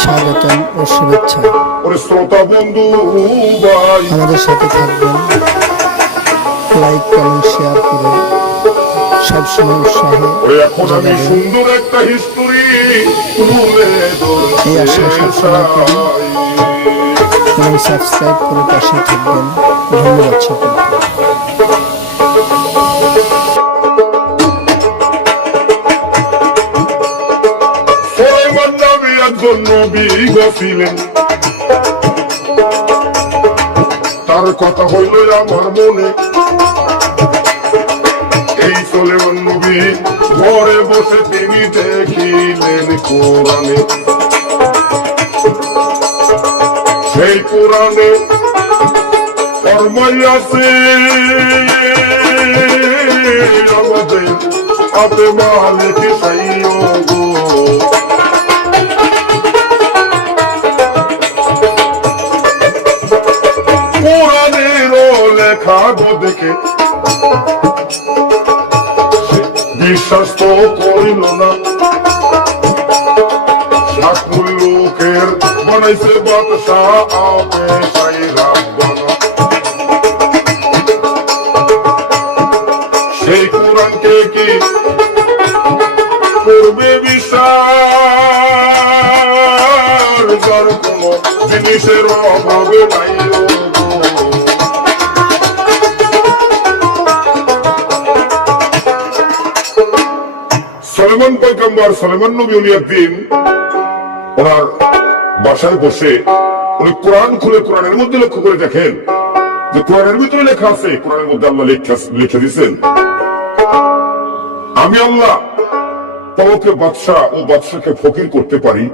স্বাগতম ও শুভেচ্ছা। আমাদের সাথে থাকবেন, লাইক কমেন্ট শেয়ার করে সবসময় উৎসাহ জাগাবেন, এই আশা সবসময় করি এবং সাবস্ক্রাইব করে পাশে থাকবেন। ধন্যবাদ সকলকে। তার কথা হইল আমার মনে, এই সুলাইমান নবী ঘরে বসে তিনি দেখিলেন কোরআনে, সেই কোরআনে ফরমাইয়াছে আমাদের আপে মালিক সাইয়্যিদ দেখে বিশ্বাস তো করিল না, লাখুল লোকের বানাইছে বাদশাহ আপে সাইরাব্বানা। সেই কোরআনকে কি করবে বিশ্বাস, যার কোন জিনিসের অভাবে নাই। সুলাইমান পয়গম্বর, সুলাইমান নবী উনি একদিন ওনার বাসায় বসে উনি কোরআন খুলে কোরআনের মধ্যে লক্ষ্য করে দেখেন যে কোরআনের ভিতরে লেখা আছে, কোরআনের মধ্যে আল্লাহ লিখে দিয়েছেন, আমি আল্লাহ পলকে বাদশাহ ও বাদশাকে ফকির করতে পারি,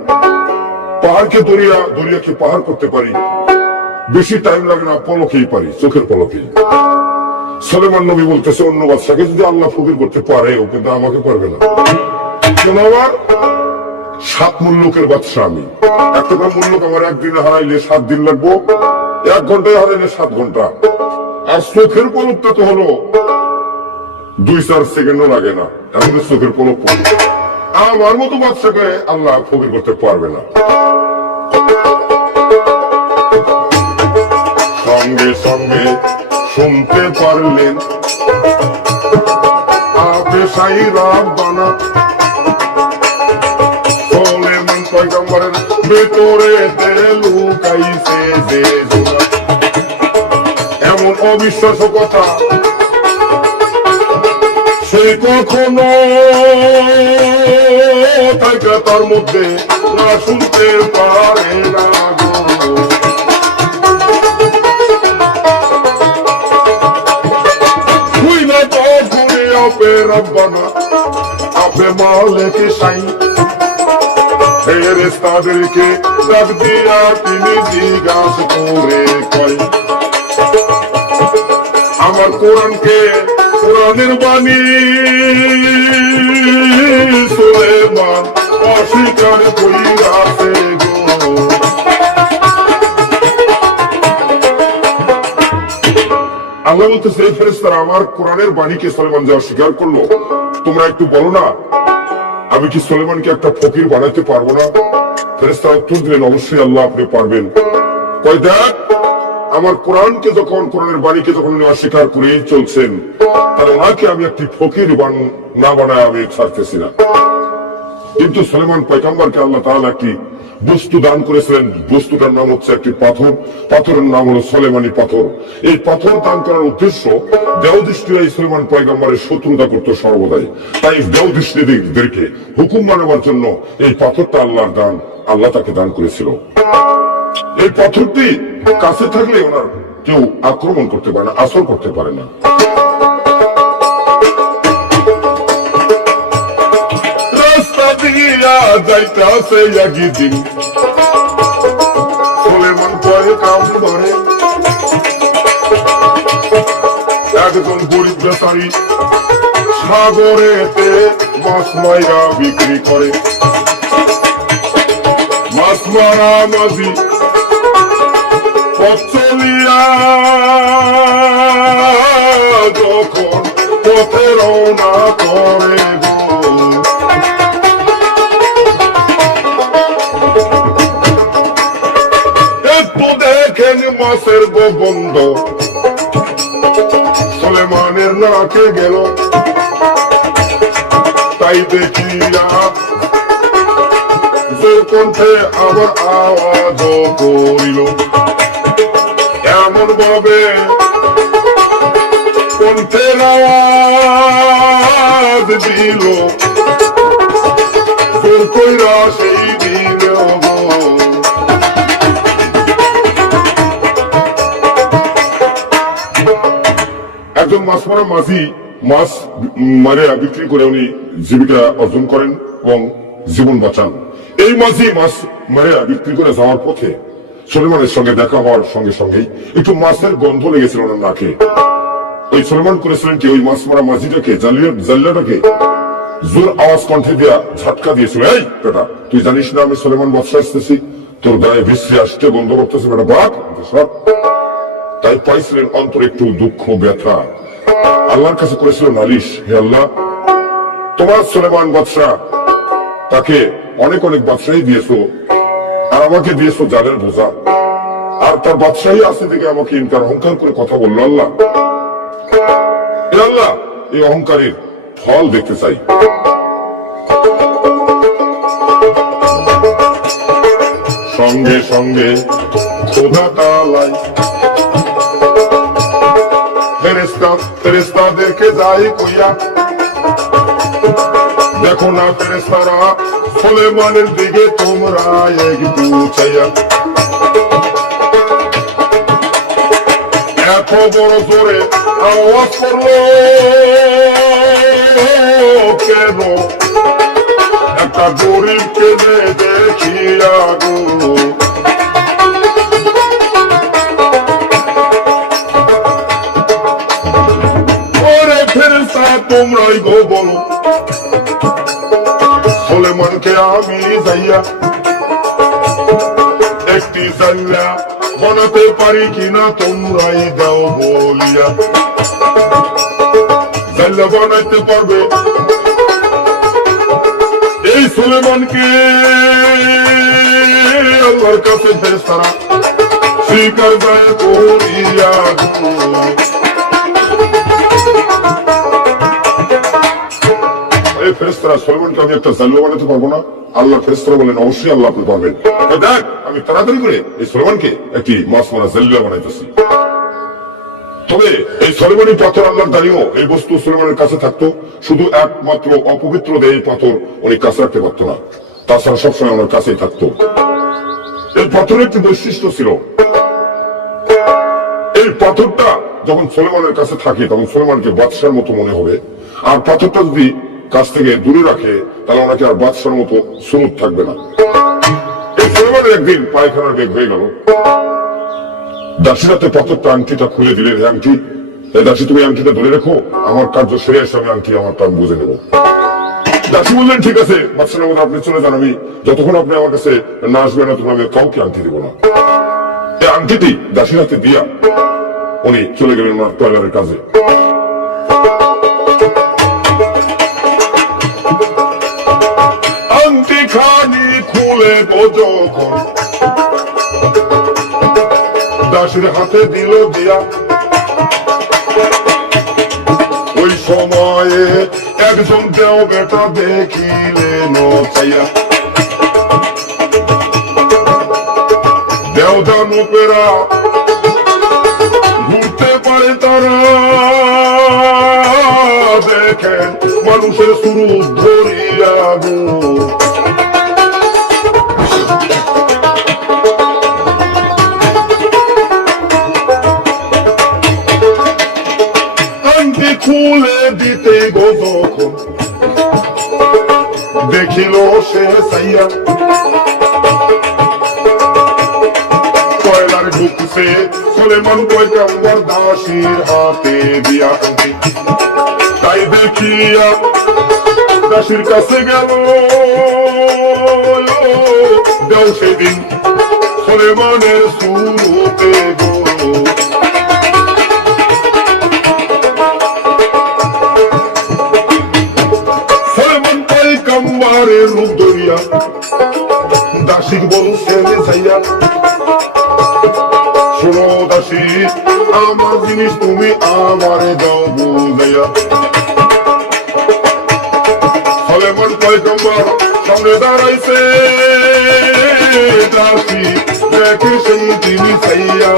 পাহাড়কে দরিয়া, দরিয়াকে পাহাড় করতে পারি, বেশি টাইম লাগে না, পলকেই পারি, চোখের পলকেই। সুলাইমান নবী বলতেছে অন্য বাদশাকে যদি আল্লাহ ফকির করতে পারে, ও কিন্তু আমাকে পারবে না। আমার 7 মুল্লুকের বাদশা, আমি একটা মুল্লুক আমার একদিনে হারাইলে 7 দিন লাগবো, 1 ঘন্টায় হারাইলে 7 ঘন্টা, আর চোখের পলকটা তো হলো 2-4 সেকেন্ডও লাগে না, এমন চোখের পলক পড়ল। আমার মতো বাদশাকে আল্লাহ ফকির করতে পারবে না। সঙ্গে সঙ্গে শুনতে পারলেন আপে সাইরাব্বানা, সুলাইমান পয়গম্বরের ভেতরে লুকাইছে যে এমন অবিশ্বাস্য কথা সে কখনো তার মধ্যে না শুনতে পারে না। আপে রব্বানা, আপে মালিক সাইয়্যিদ, ফেরেশতাদেরকে ডাক দিয়া তিনি জিজ্ঞাসা করে কয়, আমার কোরআনকে, কোরআনের বাণী সুলাইমান অস্বীকার করিয়াছে গো। আল্লাহ বলতেছে, এই ফেরেশতারা আমার কোরআনের বাণীকে সুলাইমান যে অস্বীকার করলো, তোমরা একটু বলো না আমি কি সুলাইমানকে একটা ফকির বানাইতে পারবো না? ফেরেশতারা উত্তর দিলেন, অবশ্যই আল্লাহ আপনি পারবেন। কয় দেখ, আমার কোরআনকে যখন, কোরআনের বাণীকে যখন উনি অস্বীকার করেই চলছেন, তাহলে ওনাকে আমি একটি ফকির না বানায় আমি ছাড়তেছি না। কিন্তু সুলাইমান পয়গম্বরকে আল্লাহ তাআলা একটি বস্তু দান করেছিলেন, বস্তুটার নাম হচ্ছে একটি পাথর, পাথরের নাম হলো সুলাইমানি পাথর। এই পাথর দান করার উদ্দেশ্য, দেওদৃষ্টিরা সুলাইমান পয়গম্বরের শত্রুতা করতো সর্বদাই, তাই দেওদৃষ্টিদেরকে হুকুম মানবার জন্য এই পাথরটা আল্লাহর দান, আল্লাহ তাকে দান করেছিল। এই পাথরটি কাছে থাকলে ওনার কেউ আক্রমণ করতে পারে না, আসর করতে পারে না। রাস্তা দিয়া যাইতাছে একদিন সুলাইমান পয়গম্বরে, একজন গরিব বেচারি সাগরেতে মাছ মাইরা বিক্রি করে। মাছ মারা মাঝি পথ চলিয়া যখন পথে রওনা করে তাই দেখিয়া জোর কণ্ঠে আবার আওয়াজ করিল, এমন ভাবে কণ্ঠের আওয়াজ দিল, জোর কইরা সেই দিল। একজন মাছ মারা মাঝি মাছ মারে বিক্রি করে উনি জীবিকা অর্জন করেন এবং জীবন বাঁচান। এই মাঝি মাছ মারে বিক্রি করে যাওয়ার পথে সুলেমানের সঙ্গে দেখা হওয়ার সঙ্গে সঙ্গেই একটু মাছের গন্ধ লেগেছিল ওনার নাকে। ওই সুলেমান করেছিলেন কি, ওই মাছ মারা মাঝিটাকে জাল্লাটাকে জোর আওয়াজ কণ্ঠে দিয়া ঝাটকা দিয়েছিল, এই বেটা তুই জানিস না আমি সুলেমান বাদশা আসতেছি, তোর গায়ে বিশ্রী আসতে গন্ধ করতেছে, বেটা বাঘ। তাই পাইছিলেন অন্তরে একটু দুঃখ ব্যথা, আল্লাহর কাছে করেছিল নালিশ, হে আল্লাহ তোমার সুলেমান বাদশা তাকে অনেক অনেক বাদশাহী দিয়েছো আর আমাকে দিয়েছো জালের বোঝা, আর তার বাদশাহী আছে দেখে আমাকে ইনকার অহংকার করে কথা বললো। আল্লাহ হে আল্লাহ এই অহংকারের ফল দেখতে চাই। সঙ্গে সঙ্গে খোদা তাআলাই ফেরেশতাদেরকে যাই কইয়া, দেখো না ফেরেশতারা সুলেমানের দিকে তোমরা একটু চাইয়া, এত বড় জোরে আওয়াজ করলো কেন, একটা গরিবকে দেখিয়া গো। তোমরাই গো বলো সুলেমানকে আমি যাইয়া একটি জাল্লা বানাতে পারি কিনা তোমরাই দাও বলিয়া। জাল্লা বানাইতে পারবে এই সুলেমানকে আল্লাহর কাছে ফেরেশতারা স্বীকার যায় করিয়া গো। ফেরেশতারা সুলেমানকে আমি একটা জাল্লা বানাতে পারবো না? আল্লাহ ফেরেশতারা বলেন অবশ্যই আল্লাহ আপনি পারবেন। দেখ আমি তাড়াতাড়ি করে এই সুলেমানকে একটি মাছ মারা জাল্লা বানাইতেছি। তবে এই সুলেমানি পাথর আল্লাহর দাঁড়িয়েও এই বস্তু সুলেমানের কাছে থাকতো, শুধু একমাত্র অপবিত্র দেহ পাথর উনি কাছে রাখতে পারতো না, তাছাড়া সবসময় আমার কাছেই থাকতো। এই পাথরের একটি বৈশিষ্ট্য ছিল, এই পাথরটা যখন সুলেমানের কাছে থাকে তখন সুলেমানকে বাদশার মতো মনে হবে, আর পাথরটা যদি কাছ থেকে দূরে রাখে তাহলে ওনাকে আর বাদশার মতো সুরুত থাকবে না। এই সুলেমানের একদিন পায়খানার বেগ হয়ে গেল, দাসীরাতে পাথরটা আংটিটা খুলে দিলেন, হে আংটি, দাসী তুমি আংটিটা ধরে রেখো, আমার কার্য সেরে এসে আমি আংটি আমার টান বুঝে নেব। দাসী বললেন ঠিক আছে বাদশার মতো আপনি চলে যান, আমি যতক্ষণ আপনি আমার কাছে না আসবেন না তখন আমি কাউকে আংটি দেবো না। এই আংটিটি দাসীর হাতে দিয়া উনি চলে গেলেন ওনার টয়লারের কাজে। আংটি খানি খুলে যখন দাসীর হাতে দিল দিয়া, ওই সময়ে একজন দেও বেটা দেখিলেন চাইয়া, দেও দানবেরা ঘুরতে পারে তারা, দেখে মানুষের শুরু ধরিয়া গো। খুলে দিতে গো যখন দেখিল সে চাইয়া, কয়লার ঢুকছে সুলেমান পয়গম্বর দাসীর হাতে দিয়া, তাই দেখিয়া দাসীর কাছে গেল, দেও সেদিন সুলেমানের সুরতে গো। রূপ ধরিয়া দাসীর বলছে চাইয়া, শোনো দাসী আমার জিনিস তুমি আমারে দাও বুঝাইয়া, পয়গম্বর সামনে দাঁড়াইছে দাসী দেখে সেই তিনি চাইয়া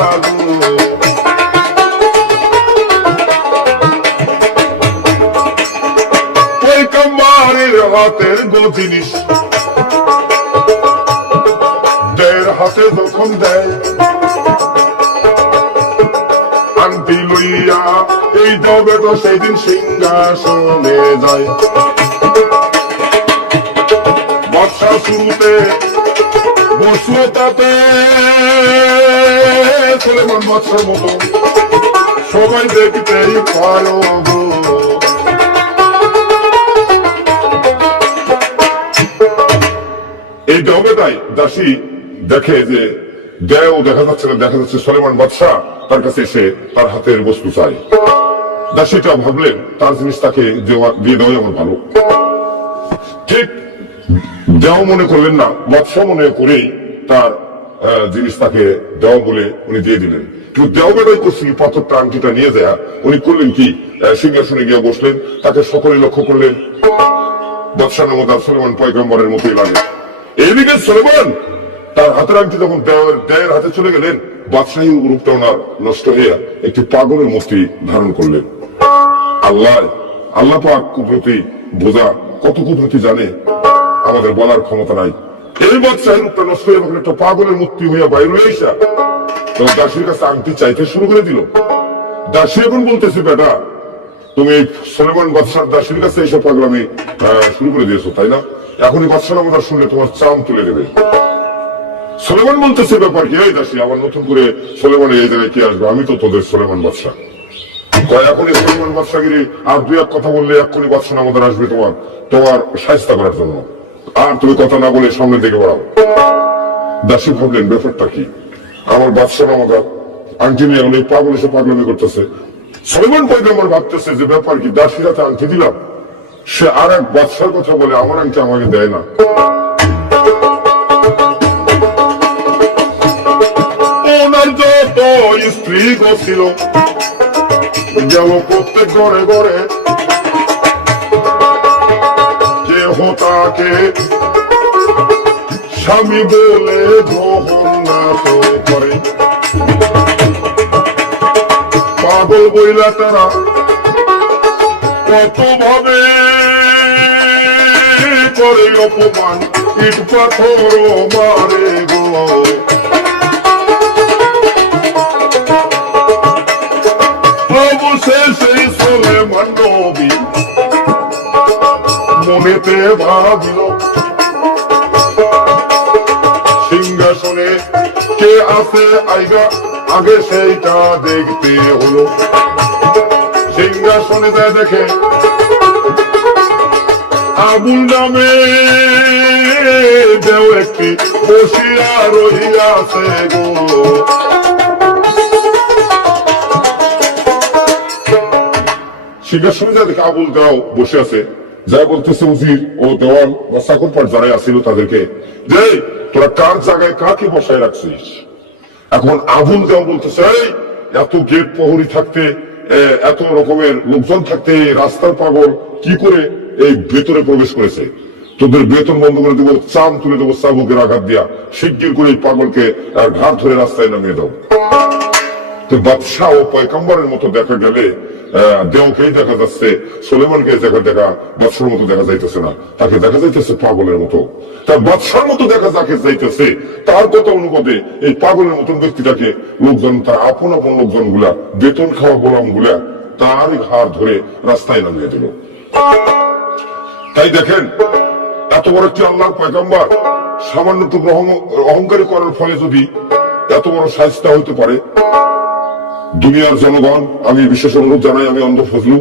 পয়গম্বরের হাতের গো জিনিস দেড় হাতে যখন দেয় আংটি লইয়া এই দবে তো সেদিন সিংহাসনে যায় বর্ষা শুরুতে বসলো তাতে সুলেমান বাদশার মতো সবাই দেখতেই পায় গো। এই দবেটাই দাসী দেখে যে দেও দেখা যাচ্ছে না, দেখা যাচ্ছে সুলেমান বাদশাহ তার কাছে এসে তার হাতের বস্তু চায়। দাসীটা ভাবলেন তার জিনিস তাকে দিয়ে দেওয়াই আমার ভালো। ঠিক দেও মনে করলেন না, বাদশাহ মনে করেই তার জিনিস তাকে দেওয়া বলে উনি দিয়ে দিলেন। কিন্তু দেও বেটাই করছিল পাথরটা আংটিটা নিয়ে যায়। উনি করলেন কি, সিংহাসনে গিয়ে বসলেন, তাকে সকলে লক্ষ্য করলেন বাদশাহ নামদার সুলেমান পয়গম্বরের মতোই লাগে। এইদিকে সুলেমান তার হাতের আংটি যখন দেয়ের হাতে চলে গেলেন, বাদশাহী রূপটা ওনার নষ্ট হয়ে একটি পাগলের মূর্তি ধারণ করলেন। আল্লাহ পাক কুদরতি বোঝা, কত কুদরতি জানে আমাদের বলার ক্ষমতা নাই। এই বাদশাহী রূপটা নষ্ট হয়ে যখন একটা পাগলের মূর্তি হইয়া বাইরে হয়ে আসা, তো দাসীর কাছে আংটি চাইতে শুরু করে দিল। দাসী এখন বলতেছে, বেটা তুমি সুলেমান বাদশাহ দাসীর কাছে এইসব পাগলামি শুরু করে দিয়েছো, তাই না? এখনই বাদশাহ নামদার শুনলে তোমার চাম তুলে দেবে। সুলেমান বলতেছে, ব্যাপার কি? এই দাসী আবার নতুন করে সুলেমানের এই জায়গায় কি আসবে? আমি তো তোদের সুলেমান বাদশাহ। এখনই সুলেমান বাদশাগিরি আর দুই এক কথা বললে এক্ষুনি বাদশাহ নামদার আসবে তোমার সাহায্য করার জন্য। আর তুমি কথা না বলে সামনে দিকে বাড়াও। দাসী ভাবলেন ব্যাপারটা কি, আমার বাদশাহ নামদার আংটি নিয়ে অনেক পাগল এসে পাগলামি করতেছে। সুলেমান পয়গম্বর ভাবতেছে যে ব্যাপার কি, দাসীর হাতে আংটি দিলাম, সে আর এক বাদশার কথা বলে আমার আংটি আমাকে দেয় না। ওনার যত স্ত্রী ছিল গেল প্রত্যেক ঘরে ঘরে, কেহ তাকে স্বামী বলে গ্রহণ না তো করে। পাগল বইলা তারা কত ভাবে করে অপমান, ইট পাথর মারে গো। অবশেষে সুলেমান নবী মনেতে ভাবিল, সিংহাসনে কে আছে আইগা আগে সেইটা দেখতে হলো। সিংহাসনে যায় দেখে আবুল নামে দেও একটি বসিয়া রহিয়াছে গো। সিংহাসনে যা দেখে আবুল দেও বসে আছে, যা বলতেছে উজির ও দেওয়ান বা চাকরপাট যারাই আসছিল তাদেরকে, যে তোরা কার জায়গায় কাকে বসায় রাখছিস? এখন আবুল দেও বলতেছে, এত গেট প্রহরী থাকতে, এত রকমের লোকজন থাকতে রাস্তার পাগল কি করে এই ভেতরে প্রবেশ করেছে? তোদের বেতন বন্ধ করে দেবো, চাম তুলে দেবো চাবুকের আঘাত দিয়া, শিগগির করে এই পাগলকে ঘাট ধরে রাস্তায় নামিয়ে দাও। তো বাদশাহ ও পয়গম্বরের মতো দেখা গেলে দেওকেই দেখা যাচ্ছে, সুলেমানকে দেখা বাদশার মতো দেখা যাইতেছে না, তাকে দেখা যাইতেছে পাগলের মতো। তার বাদশার মতো দেখা যাকে যাইতেছে, তার কথা অনুপাতে এই পাগলের মতন ব্যক্তিটাকে লোকজন, তার আপন আপন লোকজন গুলা, বেতন খাওয়া গোলাম গুলা তার ঘাড় ধরে রাস্তায় নামিয়ে দিল। তাই দেখেন, এত বড় একটি আল্লাহর পয়গম্বর সামান্যটুকু অহংকারী করার ফলে যদি এত বড় শাস্তি হইতে পারে, দুনিয়ার জনগণ আমি বিশেষ অনুরোধ জানাই, আমি অন্ধ ফজলু,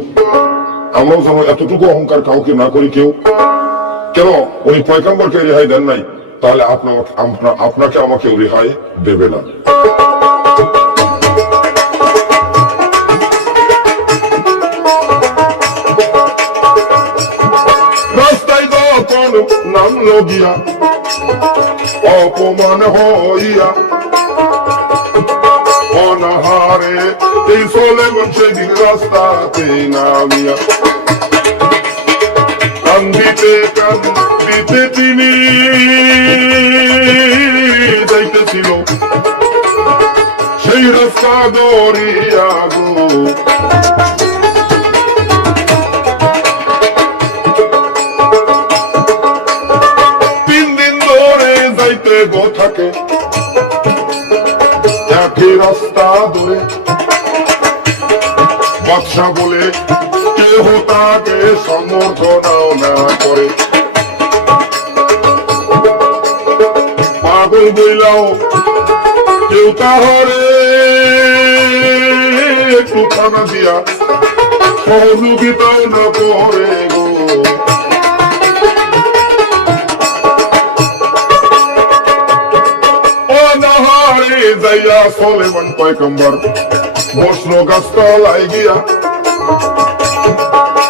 আমরাও যেন এতটুকু অহংকার কাউকে না করি। কেন উনি পয়গম্বরকে রেহাই দেন নাই, তাহলে আপনাকে আমাকে রেহাই দেবে না। রাস্তায় যখন নামলো গিয়া অপমান হইয়া, অনাহারে এই সুলেমান সেদিন রাস্তাতে নামিয়া কান্দিতে দরিয়া গো যাইতে গো থাকে একই রাস্তা ধরে বাদশা বলে কেহ তাকে সমর্থনাও না করে পাগল বইলাও কেউ তাহলে একটু খানা দিয়া সহযোগিতাও না করে গো যাইয়া সুলাইমান পয়গম্বর বসলো গাছতলায় গিয়া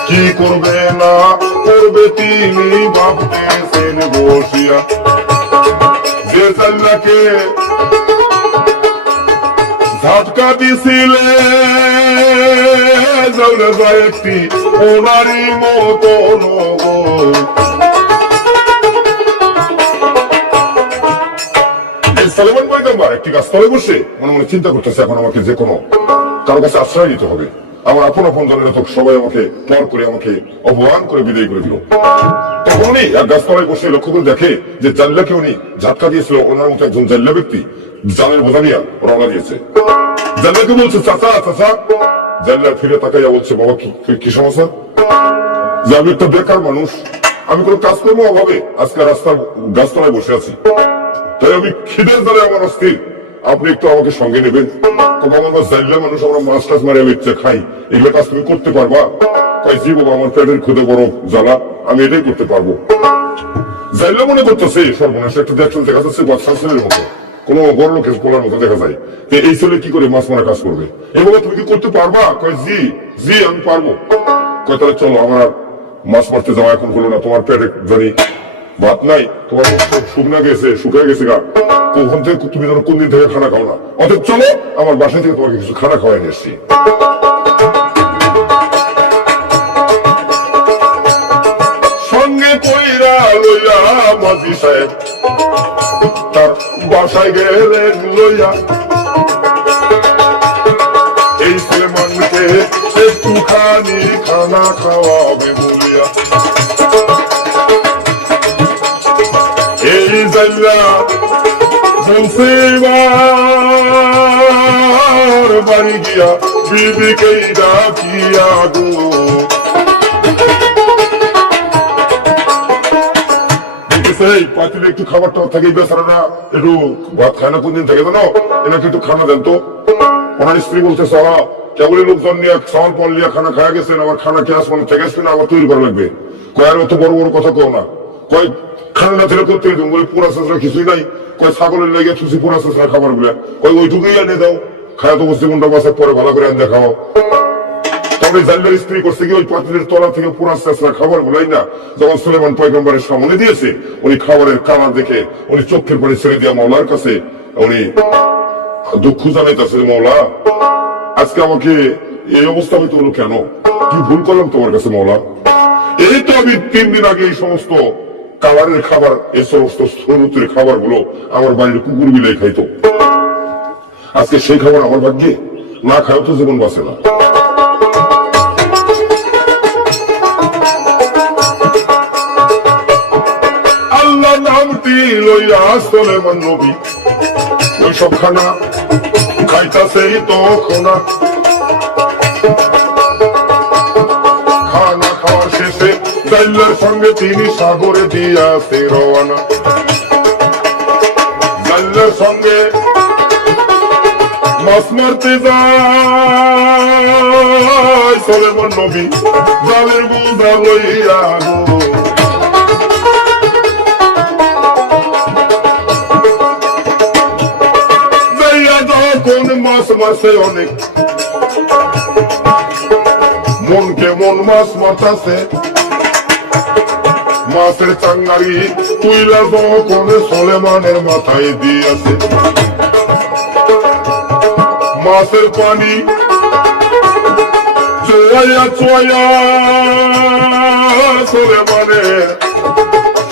কি করবে না করবে তিনি ভাবতেছেন বসিয়া যে জাল্লাকে ঝাটকা দিছিলে জাল্লা একটি ওনারই মতো নগো সুলাইমান পয়গম্বর একটি গাছতলায় বসে মনে মনে চিন্তা করতেছে এখন আমাকে যে কোনো কারো কাছে আশ্রয় নিতে হবে আমার আপন আপন জনের তো সবাই আমাকে পর করে আমাকে অপমান করে বিদায় করে দিল তখন উনি এক গাছতলায় বসে লক্ষ্য করে দেখে যে জাল্লাকে উনি ঝাটকা দিয়েছিল ওনার মতো একজন জাল্লা ব্যক্তি জালের বোঝা নিয়ে রওনা দিয়েছে জাল্লাকে বলছে চাচা চাচা জাল্লা ফিরে তাকাইয়া বলছে বাবা কি সমস্যা যে আমি একটা বেকার মানুষ আমি কোনো কাজকর্ম অভাবে আজকে রাস্তার গাছতলায় বসে আছি তাই আমি খিদের দ্বারা আমার অস্থির আপনি একটু আমাকে সঙ্গে নেবেন আমার জানলে মানুষ আমরা মাছ টাছ মারে আমি ইচ্ছে খাই এগুলো কাজ তুমি করতে পারবা কয় জি বাবা আমার পেটের খুদে বড় জ্বালা আমি এটাই করতে পারবো জানলে মনে করতেছে সর্বনাশ একটা দেখছেন দেখা যাচ্ছে বাচ্চা ছেলের মতো কোন বড় লোকের পোলার মতো দেখা যায় এই ছেলে কি করে মাছ মারা কাজ করবে এভাবে তুমি কি করতে পারবা কয় জি জি আমি পারবো কয় তাহলে চলো আমার মাছ মারতে যাওয়া এখন হলো না তোমার পেটে জানি ভাত নাই তোমার শুকনা গেছে শুকিয়ে গেছে গা কখন থেকে তুমি যেন কোন দিন থেকে খানা খাও না অতএব চলো আমার বাসা থেকে তোমাকে কিছু খানা খাওয়াই নিয়ে এসছি সঙ্গে কইরা লইয়া মাঝি সাহেব তার বাসায় গেলেন লইয়া এই সুলাইমানকে একটুখানি খানা খাওয়াবে বলিয়া এই জাল্লা বলছে বাড়ি গিয়া বিবিকে ডাকিয়া গো পাতিলে একটু খাবারটা থাকে বেচারারা একটু ভাত খায় না কোনদিন থেকে জানো এনাকে একটু খানা দেন তো ওনার স্ত্রী বলছে সাহা কেবলই লোকজন নিয়ে খাওয়ার পর নিয়ে খানা খাওয়া গেছেন আমার খানা কে আসমানে থেকে আসবে না আবার তৈরি করা লাগবে কয়ের অত বড় বড় কথা কেউ না কয় খানা থেকে করতে বলে পুরা চেঁচড়া কিছুই নাই কয় ছাগলের লেগে ছুসি পুরা চেঁচড়া খাবার গুলা কয় ওইটুকুই এনে দাও খায় তো বসে কোনটা বাসার পরে ভালো করে আনতে খাওয়াও তবে জাল্লার স্ত্রী করছে কি ওই পাতিলের তলা থেকে পুরা চেঁচড়া খাবার গুলাই না যখন সুলাইমান পয়গম্বরের সামনে দিয়েছে উনি খাবারের কালার দেখে উনি চোখের পানি ছেড়ে দিয়া মৌলার কাছে উনি দুঃখ জানাইতেছে মৌলা আজকে আমাকে এই অবস্থা হইতে হলো কেন কি ভুল করলাম তোমার কাছে মৌলা এই তো আমি 3 দিন আগে এই সমস্ত কালারের খাবার এই সমস্ত স্থলুত্রের খাবার গুলো আমার বাড়ির কুকুর বিলাই খাইতো আজকে সেই খাবার আমার ভাগ্যে না খাও তো জীবন বাঁচে না আল্লাহ নামটি লইয়া সুলাইমান নবী ওই সব খানা খাইতাছেই তো খোনা খানা খাওয়ার শেষে জাল্লার সঙ্গে তিনি সাগরে দিয়াছে রওনা জাল্লার সঙ্গে মাছ মারতে যায় সুলাইমান নবী জালের বোঝা লইয়া গো যাইয়া যখন মাছ মারছে অনেক মনকে মন মাছ মারতাছে মাছের চাঙ্গারি তুইলা যখন সুলাইমানের মাথায় দিয়েছে মাছের পানি চোয়া চোয়া সুলাইমানের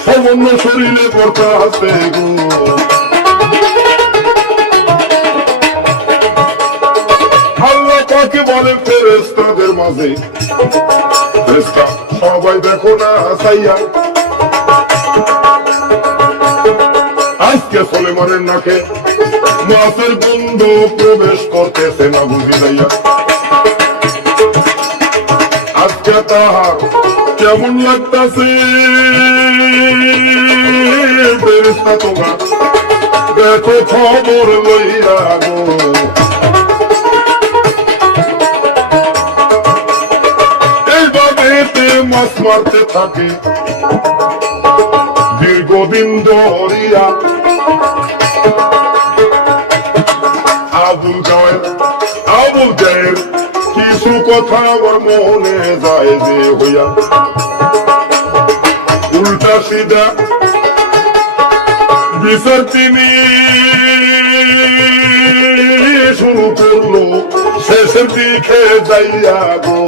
সমন্য শরীরে পড়তাছে গো আমাকে বলে ফেরেশতাদের মাঝে, ফেরেশতা সবাই দেখো না চাইয়া, আজকে সুলেমানের নাকে মাছের গন্ধ প্রবেশ করতেছে না বুঝি যাইয়া। আজকে তাহার কেমন লাগতেছে ফেরেশতা তোমরা দেখো খবর লইয়া গো। এইভাবে মাছ মারতে থাকে দীর্ঘদিন ধরিয়া। আবুল জায়ের কিছু কথা আমার মনে যায় যে হইয়া, উল্টা সিধা বিচার তিনি শুরু করলো শেষের দিকে যাইয়া গো।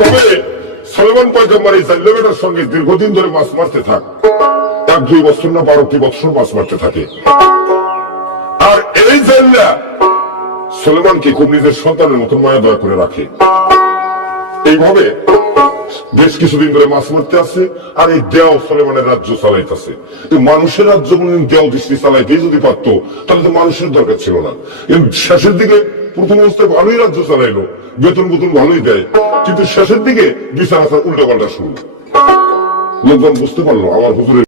তবে সুলেমান পয়গম্বর এই জাল্লামের সঙ্গে দীর্ঘদিন ধরে মাছ মারতে থাক, 1-2 বছর না 12টি বছর মাছ মারতে থাকে। আর এই জাল্লা সুলেমানকে খুব নিজের সন্তানের মতো মায়া দয়া করে রাখে। এইভাবে বেশ কিছুদিন ধরে মাছ মারতে আসছে, আর এই দেও সুলেমানের রাজ্য চালাইতেছে। মানুষের রাজ্য দেও দৃষ্টি চালাইতেই যদি পারতো তাহলে তো মানুষের দরকার ছিল না। শেষের দিকে প্রথম অবস্থায় ভালোই রাজ্য চালাইলো, বেতন ভালোই দেয়, কিন্তু শেষের দিকে বিচার আচার উল্টা পাল্টা শুরু। লোকজন বুঝতে পারলো আমার হুজুরের